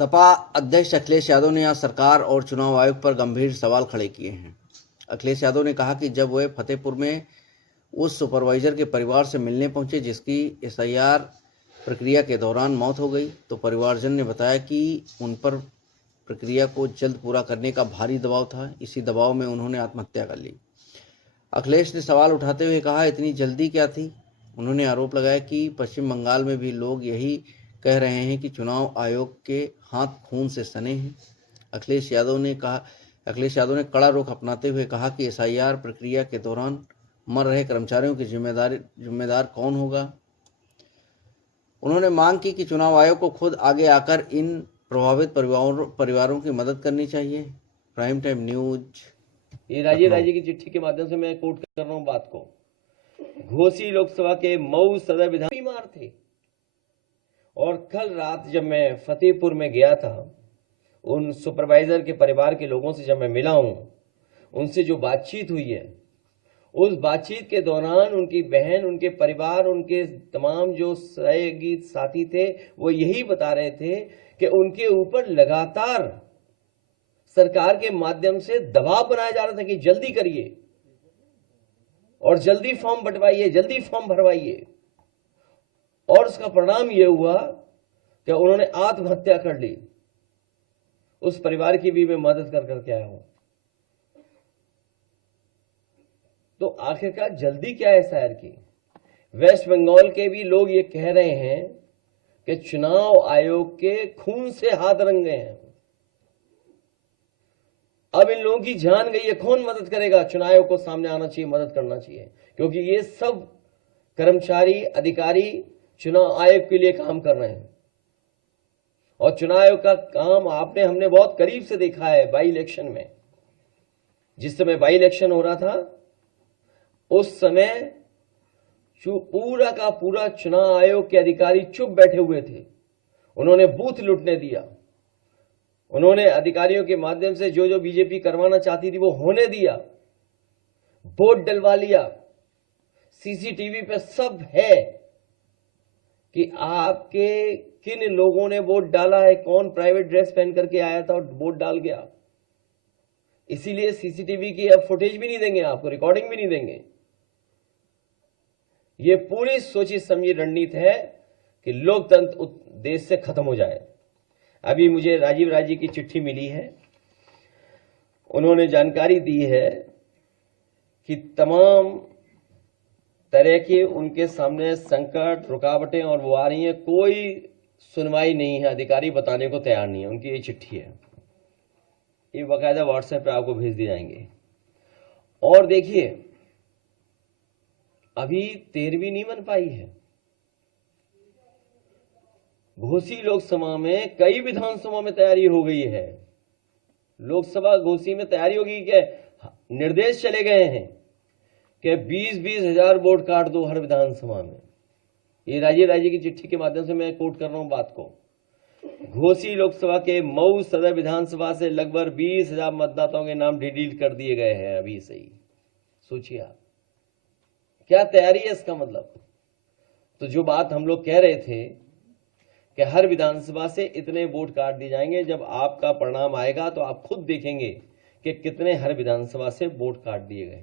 सपा अध्यक्ष अखिलेश यादव ने आज सरकार और चुनाव आयोग पर गंभीर सवाल खड़े किए हैं। अखिलेश यादव ने कहा कि जब वे फतेहपुर में उस सुपरवाइजर के परिवार से मिलने पहुंचे जिसकी एसआईआर प्रक्रिया के दौरान मौत हो गई, तो परिवारजन ने बताया कि उन पर प्रक्रिया को जल्द पूरा करने का भारी दबाव था। इसी दबाव में उन्होंने आत्महत्या कर ली। अखिलेश ने सवाल उठाते हुए कहा, इतनी जल्दी क्या थी। उन्होंने आरोप लगाया कि पश्चिम बंगाल में भी लोग यही कह रहे हैं कि चुनाव आयोग के हाथ खून से सने हैं। अखिलेश यादव ने कड़ा रुख अपनाते हुए कहा कि एसआईआर प्रक्रिया के दौरान मर रहे कर्मचारियों की जिम्मेदार कौन होगा। उन्होंने मांग की कि चुनाव आयोग को खुद आगे आकर इन प्रभावित परिवारों की मदद करनी चाहिए। Prime time news. ये राजीव की चिट्ठी के माध्यम से मैं कोट कर रहा हूं बात को। घोसी लोकसभा के मऊ सदर विधान बीमार थे और कल रात जब मैं फतेहपुर में गया था, उन सुपरवाइजर के परिवार के लोगों से जब मैं मिला हूं, उनसे जो बातचीत हुई है, उस बातचीत के दौरान उनकी बहन, उनके परिवार, उनके तमाम जो सहयोगी साथी थे, वो यही बता रहे थे कि उनके ऊपर लगातार सरकार के माध्यम से दबाव बनाया जा रहा था कि जल्दी करिए और जल्दी फॉर्म बंटवाइए, जल्दी फॉर्म भरवाइए। और उसका परिणाम यह हुआ कि उन्होंने आत्महत्या कर ली। उस परिवार की भी मैं मदद करके आया हूं। तो आखिरकार जल्दी क्या है एसआईआर की? वेस्ट बंगाल के भी लोग ये कह रहे हैं कि चुनाव आयोग के खून से हाथ रंगे हैं। अब इन लोगों की जान गई है, कौन मदद करेगा? चुनाव आयोग को सामने आना चाहिए, मदद करना चाहिए, क्योंकि ये सब कर्मचारी, अधिकारी चुनाव आयोग के लिए काम कर रहे हैं। और चुनाव आयोग का काम हमने बहुत करीब से देखा है। बाई इलेक्शन में, जिस समय बाई इलेक्शन हो रहा था, उस समय पूरा का पूरा चुनाव आयोग के अधिकारी चुप बैठे हुए थे। उन्होंने बूथ लूटने दिया। उन्होंने अधिकारियों के माध्यम से जो बीजेपी करवाना चाहती थी वो होने दिया। वोट डलवा लिया। सीसीटीवी पे सब है कि आपके किन लोगों ने वोट डाला है, कौन प्राइवेट ड्रेस पहन करके आया था और वोट डाल गया। इसीलिए सीसीटीवी की अब फुटेज भी नहीं देंगे आपको, रिकॉर्डिंग भी नहीं देंगे। ये पूरी सोची समझी रणनीति है कि लोकतंत्र देश से खत्म हो जाए। अभी मुझे राजीव की चिट्ठी मिली है। उन्होंने जानकारी दी है कि तमाम तरह के उनके सामने संकट, रुकावटें और वो आ रही हैं, कोई सुनवाई नहीं है, अधिकारी बताने को तैयार नहीं है। उनकी ये चिट्ठी है, ये बाकायदा व्हाट्सएप पे आपको भेज दी जाएंगे। और देखिए, अभी 13वीं नहीं बन पाई है। घोसी लोकसभा में कई विधानसभा में तैयारी हो गई है। लोकसभा घोसी में तैयारी होगी कि निर्देश चले गए हैं कि 20-20 हजार वोट काट दो हर विधानसभा में। ये राजीव की चिट्ठी के माध्यम से मैं कोट कर रहा हूं बात को। घोसी लोकसभा के मऊ सदर विधानसभा से लगभग 20 हजार मतदाताओं के नाम डिलीट कर दिए गए हैं अभी से ही। सोचिए आप क्या तैयारी है इसका मतलब। तो जो बात हम लोग कह रहे थे कि हर विधानसभा से इतने वोट काट दिए जाएंगे, जब आपका परिणाम आएगा तो आप खुद देखेंगे कि कितने हर विधानसभा से वोट काट दिए गए।